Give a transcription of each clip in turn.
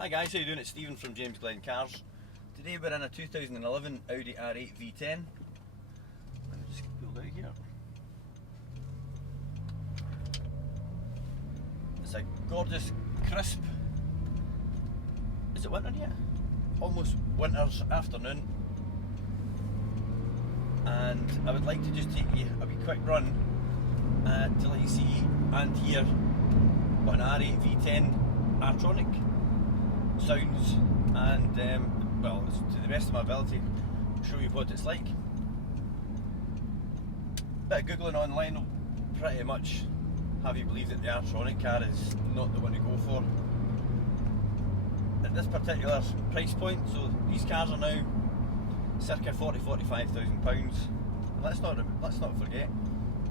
Hi guys, how you doing? It's Stephen from James Glen Cars. Today we're in a 2011 Audi R8 V10. Let me just pull out here. It's a gorgeous, crisp, is it winter yet? Almost winter's afternoon. And I would like to just take you a wee quick run to let you see and hear what an R8 V10 R-Tronic sounds, and well, to the best of my ability, show you what it's like. Bit of googling online will pretty much have you believe that the R-Tronic car is not the one to go for at this particular price point. So these cars are now circa £40,000–45,000, and let's not forget,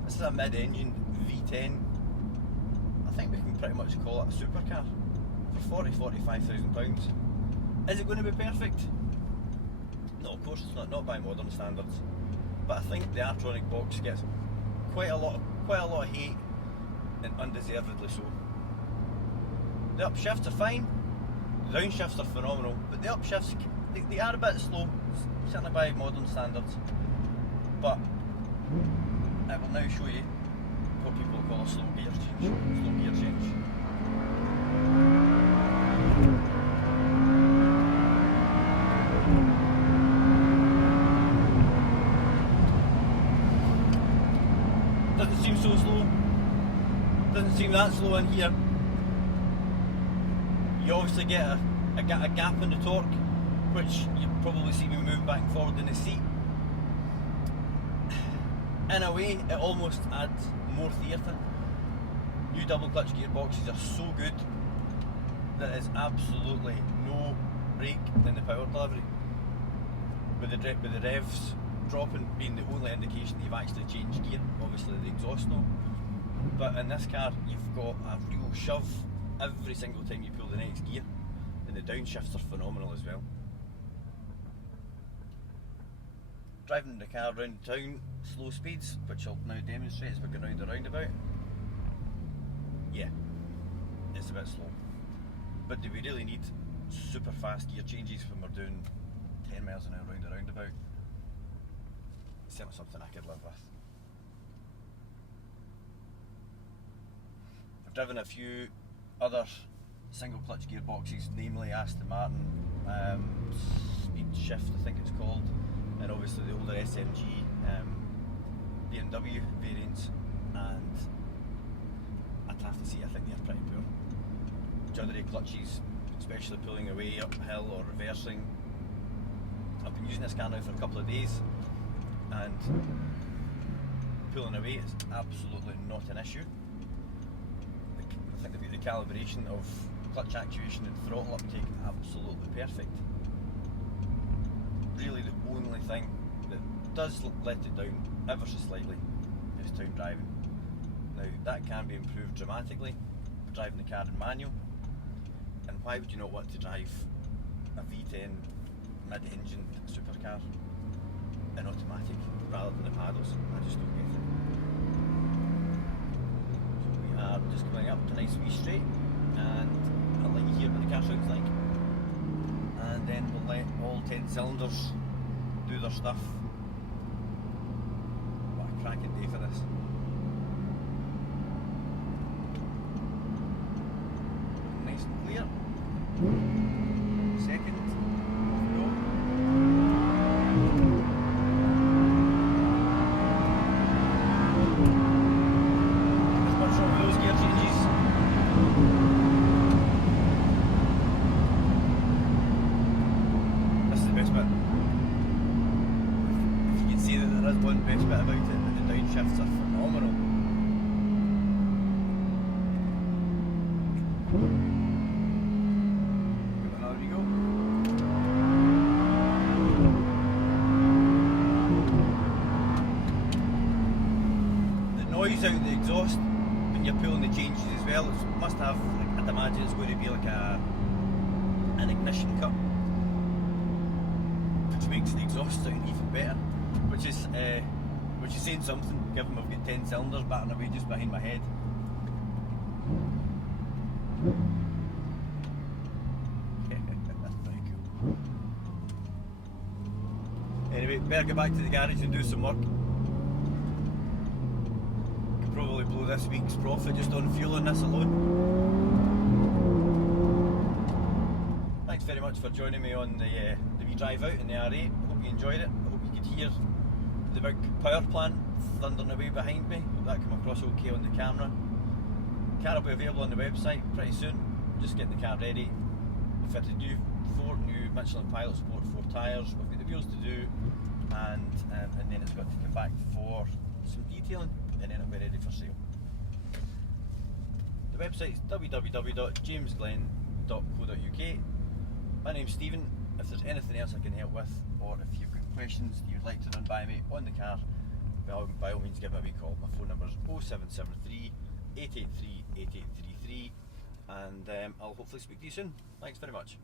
this is a mid-engine V10. I think we can pretty much call it a supercar for £40,000–45,000. Is it going to be perfect? No, of course it's not by modern standards. But I think the R-Tronic box gets quite a lot of hate, and undeservedly so. The upshifts are fine, the downshifts are phenomenal, but the upshifts they are a bit slow, certainly by modern standards. But I will now show you what people call a slow gear change. Doesn't seem so slow. Doesn't seem that slow in here. You obviously get a gap in the torque, which you probably see me move back and forward in the seat. In a way, it almost adds more theatre. New double clutch gearboxes are so good. There is absolutely no break in the power delivery, with the revs dropping being the only indication that you've actually changed gear. Obviously the exhaust no, but in this car you've got a real shove every single time you pull the next gear, and the downshifts are phenomenal as well. Driving the car around town, slow speeds, which I'll now demonstrate as we go round the roundabout. Yeah, it's a bit slow. But do we really need super fast gear changes when we're doing 10 miles an hour round the roundabout? It's certainly something I could live with. I've driven a few other single clutch gearboxes, namely Aston Martin Speed Shift, I think it's called, and obviously the older SMG BMW variants, and I'd have to say I think they're pretty poor. Juddery clutches, especially pulling away uphill or reversing. I've been using this car now for a couple of days, and pulling away is absolutely not an issue. I think the calibration of clutch actuation and throttle uptake absolutely perfect. Really the only thing that does let it down ever so slightly is town driving. Now that can be improved dramatically by driving the car in manual, and why would you not want to drive a V10 mid-engine supercar in automatic rather than the paddles? I just don't get it. So we are just going up to a nice wee straight, and I'll let you hear what the car sounds like, and then we'll let all 10 cylinders do their stuff. What a cracking day for this. Nice and clear. Second, off we go. As much wrong with those gear changes. This is the best bit. If you can see that there is one best bit about it, that the downshifts are phenomenal. Give it another wee go. The noise out of the exhaust when you're pulling the changes as well, it must have, like, I'd imagine it's going to be like an ignition cup, which makes the exhaust sound even better, which is saying something, given we've got 10 cylinders batting away just behind my head. better get back to the garage and do some work. Could probably blow this week's profit just on fuel on this alone. Thanks very much for joining me on the wee drive out in the R8. I hope you enjoyed it. I hope you could hear the big power plant thundering away behind me. Hope that came across okay on the camera. The car will be available on the website pretty soon. Just getting the car ready. We've fitted four new Michelin Pilot Sport 4 tyres. We've got the wheels to do, and then it's got to come back for some detailing, and then it'll be ready for sale. The website is www.jamesglenn.co.uk. My name's Stephen. If there's anything else I can help with, or if you've got questions you'd like to run by me on the car, by all means give me a wee call. My phone number is 0773 883 8833, and I'll hopefully speak to you soon. Thanks very much.